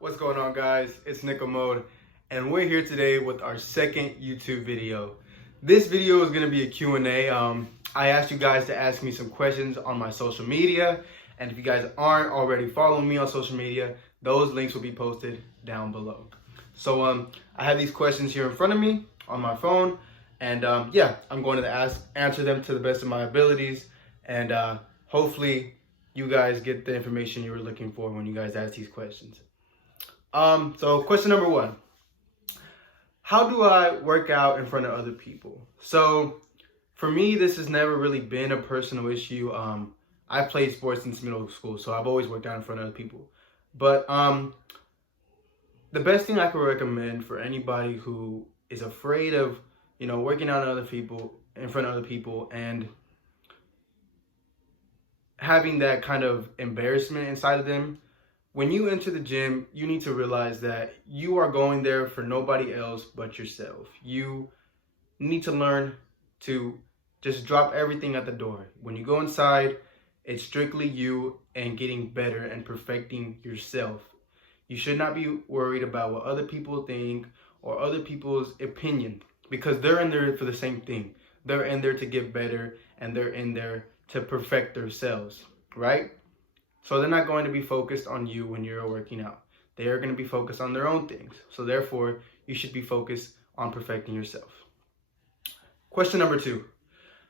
What's going on, guys? It's Nickel Mode, and we're here today with our second YouTube video. This video is going to be a Q&A. I asked you guys to ask me some questions on my social media, and if you guys aren't already following me on social media, those links will be posted down below. So I have these questions here in front of me on my phone, and I'm going to answer them to the best of my abilities, and hopefully you guys get the information you were looking for when you guys ask these questions. So question number one, how do I work out in front of other people? So for me, this has never really been a personal issue. I've played sports since middle school, so I've always worked out in front of other people. But the best thing I could recommend for anybody who is afraid of, working out in front of other people and having that kind of embarrassment inside of them, when you enter the gym, you need to realize that you are going there for nobody else but yourself. You need to learn to just drop everything at the door. When you go inside, it's strictly you and getting better and perfecting yourself. You should not be worried about what other people think or other people's opinion, because they're in there for the same thing. They're in there to get better, and they're in there to perfect themselves, right? So they're not going to be focused on you when you're working out. They are going to be focused on their own things. So therefore, you should be focused on perfecting yourself. Question number two,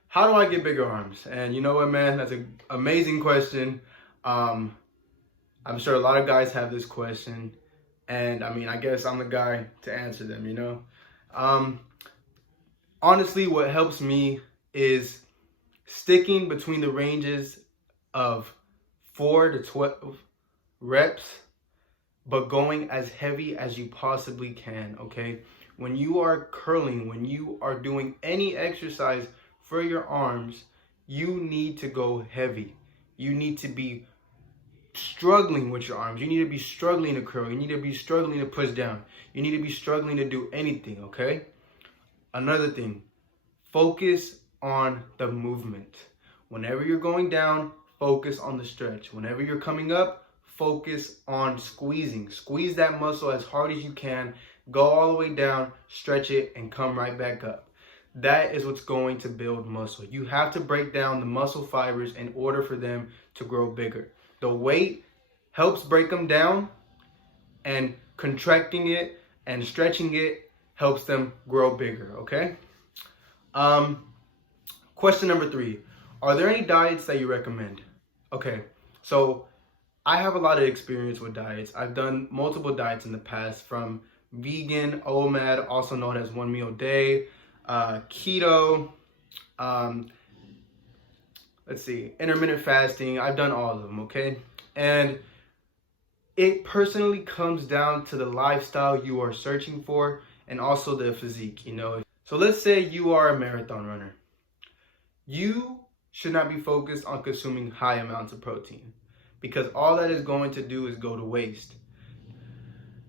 how do I get bigger arms? And you know what, man, that's an amazing question. I'm sure a lot of guys have this question. And I guess I'm the guy to answer them, Honestly, what helps me is sticking between the ranges of 4 to 12 reps, but going as heavy as you possibly can, okay? When you are curling, when you are doing any exercise for your arms, you need to go heavy. You need to be struggling with your arms. You need to be struggling to curl. You need to be struggling to push down. You need to be struggling to do anything, okay? Another thing, focus on the movement. Whenever you're going down, focus on the stretch. Whenever you're coming up, focus on squeezing. Squeeze that muscle as hard as you can. Go all the way down, stretch it, and come right back up. That is what's going to build muscle. You have to break down the muscle fibers in order for them to grow bigger. The weight helps break them down, and contracting it and stretching it helps them grow bigger, okay? Question number three, are there any diets that you recommend? Okay, so I have a lot of experience with diets. I've done multiple diets in the past, from vegan, OMAD, also known as 1 meal a day, keto, intermittent fasting. I've done all of them, okay? And it personally comes down to the lifestyle you are searching for and also the physique, So let's say you are a marathon runner. You should not be focused on consuming high amounts of protein, because all that is going to do is go to waste.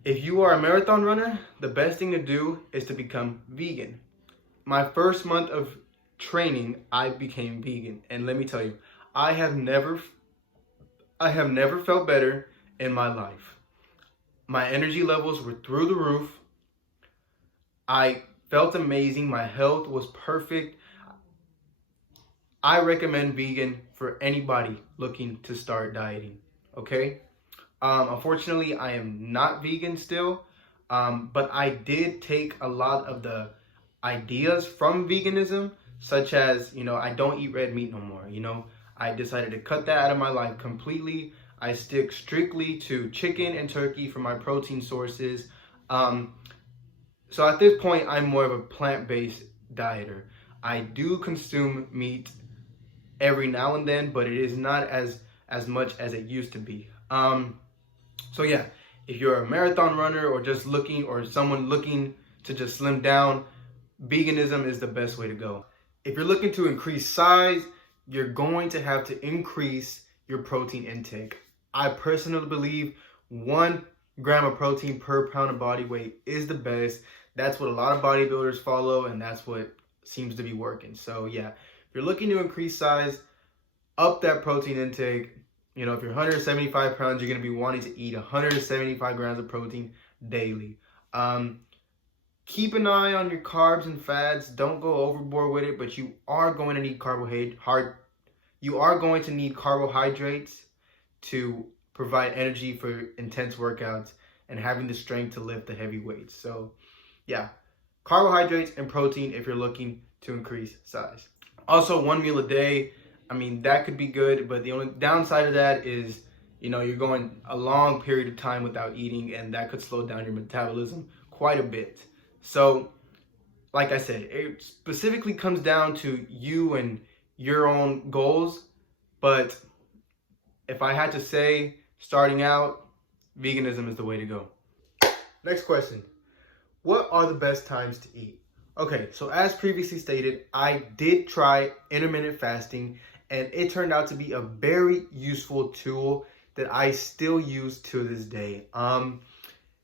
If you are a marathon runner, the best thing to do is to become vegan. My first month of training, I became vegan, and let me tell you, I have never felt better in my life. My energy levels were through the roof. I felt amazing. My health was perfect. I recommend vegan for anybody looking to start dieting, okay? Unfortunately, I am not vegan still, but I did take a lot of the ideas from veganism, such as, I don't eat red meat no more, I decided to cut that out of my life completely. I stick strictly to chicken and turkey for my protein sources. So at this point, I'm more of a plant-based dieter. I do consume meat every now and then, but it is not as much as it used to be. So yeah, if you're a marathon runner or just someone looking to just slim down, veganism is the best way to go. If you're looking to increase size, you're going to have to increase your protein intake. I personally believe 1 gram of protein per pound of body weight is the best. That's what a lot of bodybuilders follow, and that's what seems to be working. So yeah, if you're looking to increase size, up that protein intake. You know, if you're 175 pounds, you're going to be wanting to eat 175 grams of protein daily. Keep an eye on your carbs and fats. Don't go overboard with it, but you are going to need carbohydrates to provide energy for intense workouts and having the strength to lift the heavy weights. So, yeah, carbohydrates and protein if you're looking to increase size. Also, one meal a day. I mean, that could be good, but the only downside of that is, you know, you're going a long period of time without eating, and that could slow down your metabolism quite a bit. So, like I said, it specifically comes down to you and your own goals. But if I had to say, starting out, veganism is the way to go. Next question. What are the best times to eat? Okay, so as previously stated, I did try intermittent fasting, and it turned out to be a very useful tool that I still use to this day.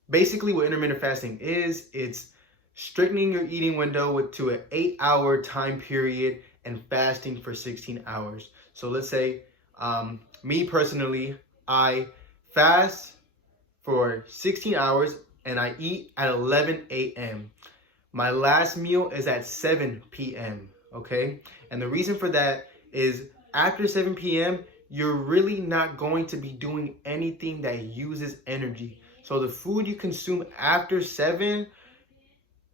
Basically what intermittent fasting is, it's strengthening your eating window to an 8-hour time period and fasting for 16 hours. So let's say, me personally, I fast for 16 hours and I eat at 11 a.m. My last meal is at 7 p.m., okay? And the reason for that is after 7 p.m., you're really not going to be doing anything that uses energy. So the food you consume after 7,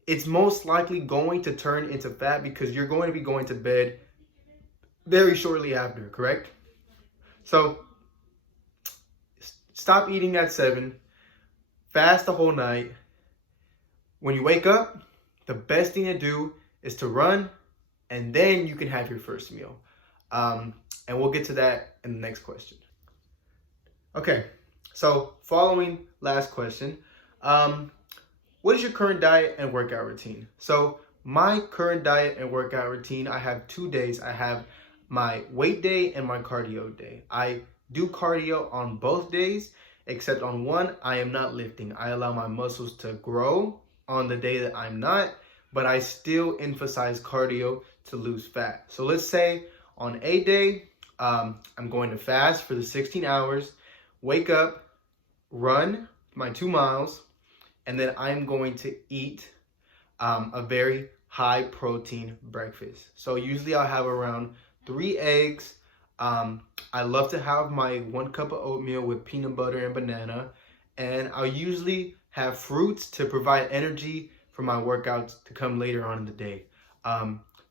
it's most likely going to turn into fat because you're going to be going to bed very shortly after, correct? So stop eating at 7, fast the whole night. When you wake up, the best thing to do is to run, and then you can have your first meal. And we'll get to that in the next question. Okay, so following last question, what is your current diet and workout routine? So my current diet and workout routine, I have 2 days. I have my weight day and my cardio day. I do cardio on both days, except on one, I am not lifting. I allow my muscles to grow on the day that I'm not, but I still emphasize cardio to lose fat. So let's say on a day, I'm going to fast for the 16 hours, wake up, run my 2 miles, and then I'm going to eat a very high protein breakfast. So usually I'll have around 3 eggs. I love to have my 1 cup of oatmeal with peanut butter and banana. And I'll usually have fruits to provide energy for my workouts to come later on in the day.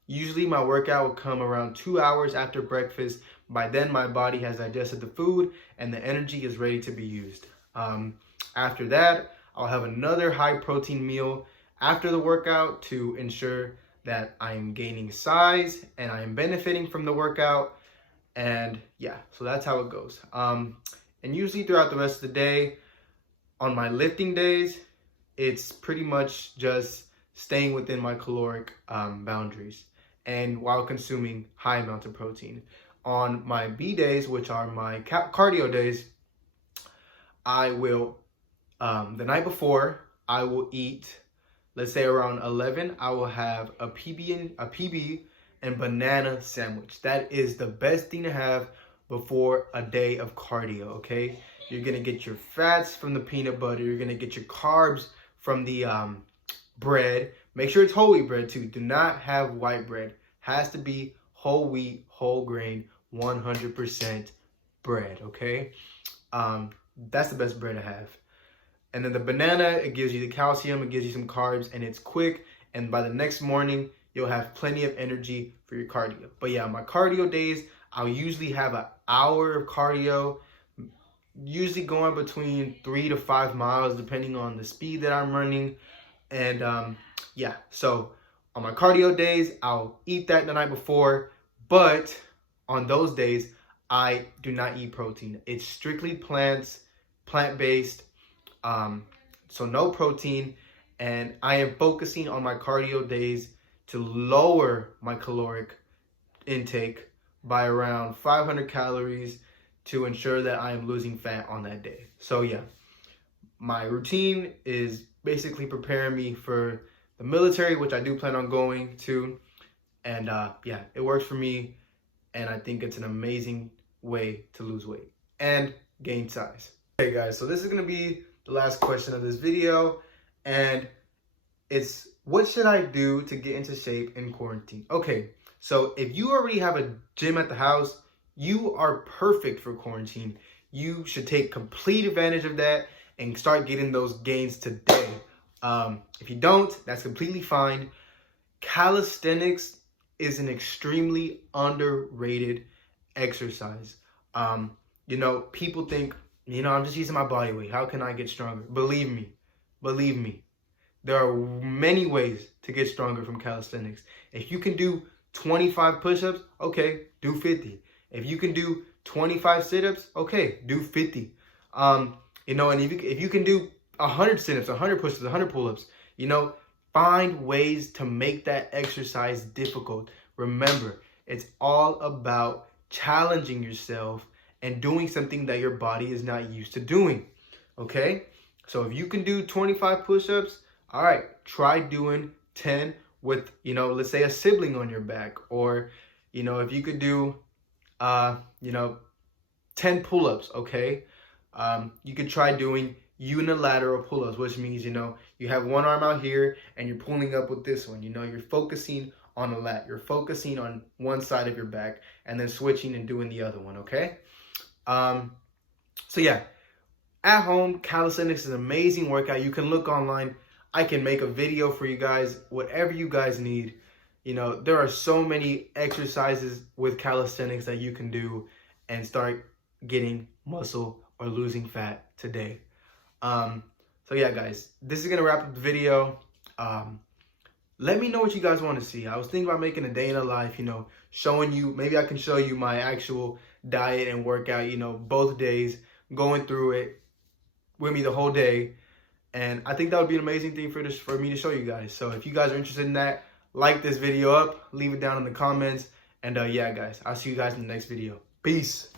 Usually my workout will come around 2 hours after breakfast. By then my body has digested the food and the energy is ready to be used. After that, I'll have another high protein meal after the workout to ensure that I'm gaining size and I am benefiting from the workout. And yeah, so that's how it goes. And usually throughout the rest of the day, on my lifting days, it's pretty much just staying within my caloric boundaries and while consuming high amounts of protein. On my B days, which are my cardio days, I will, the night before, I will eat, let's say around 11, I will have a PB and banana sandwich. That is the best thing to have before a day of cardio, okay? You're gonna get your fats from the peanut butter. You're gonna get your carbs from the bread. Make sure it's whole wheat bread too. Do not have white bread. Has to be whole wheat, whole grain, 100% bread, okay? That's the best bread to have. And then the banana, it gives you the calcium, it gives you some carbs, and it's quick. And by the next morning, you'll have plenty of energy for your cardio. But yeah, my cardio days, I'll usually have an hour of cardio, usually going between 3 to 5 miles, depending on the speed that I'm running. And yeah, so on my cardio days, I'll eat that the night before. But on those days, I do not eat protein. It's strictly plant-based. So no protein, and I am focusing on my cardio days to lower my caloric intake by around 500 calories to ensure that I am losing fat on that day. So yeah, my routine is basically preparing me for the military, which I do plan on going to. And yeah, it works for me, and I think it's an amazing way to lose weight. and gain size. Okay guys, so this is gonna be the last question of this video, and it's what should I do to get into shape in quarantine? Okay, so if you already have a gym at the house, you are perfect for quarantine. You should take complete advantage of that and start getting those gains today. If you don't, that's completely fine. Calisthenics is an extremely underrated exercise. You know, people think, you know, I'm just using my body weight. How can I get stronger? Believe me, there are many ways to get stronger from calisthenics. If you can do 25 push-ups, okay, do 50. If you can do 25 sit-ups, okay, do 50. You know, and if you can do 100 sit-ups, 100 push-ups, 100 pull-ups, you know, find ways to make that exercise difficult. Remember, it's all about challenging yourself and doing something that your body is not used to doing, okay? So if you can do 25 push-ups, all right, try doing 10 with, you know, let's say a sibling on your back. Or, you know, if you could do, you know, 10 pull-ups, okay? You could try doing unilateral pull-ups, which means, you know, you have one arm out here and you're pulling up with this one. You know, you're focusing on a lat. You're focusing on one side of your back and then switching and doing the other one, okay? So yeah, at home, calisthenics is an amazing workout. You can look online. I can make a video for you guys, whatever you guys need. You know, there are so many exercises with calisthenics that you can do and start getting muscle or losing fat today. So yeah, guys, this is gonna wrap up the video. Let me know what you guys want to see. I was thinking about making a day in a life, you know, showing you, maybe I can show you my actual diet and workout, you know, both days, going through it with me the whole day. And I think that would be an amazing thing for me to show you guys. So if you guys are interested in that, like this video up, leave it down in the comments. And yeah, guys, I'll see you guys in the next video. Peace.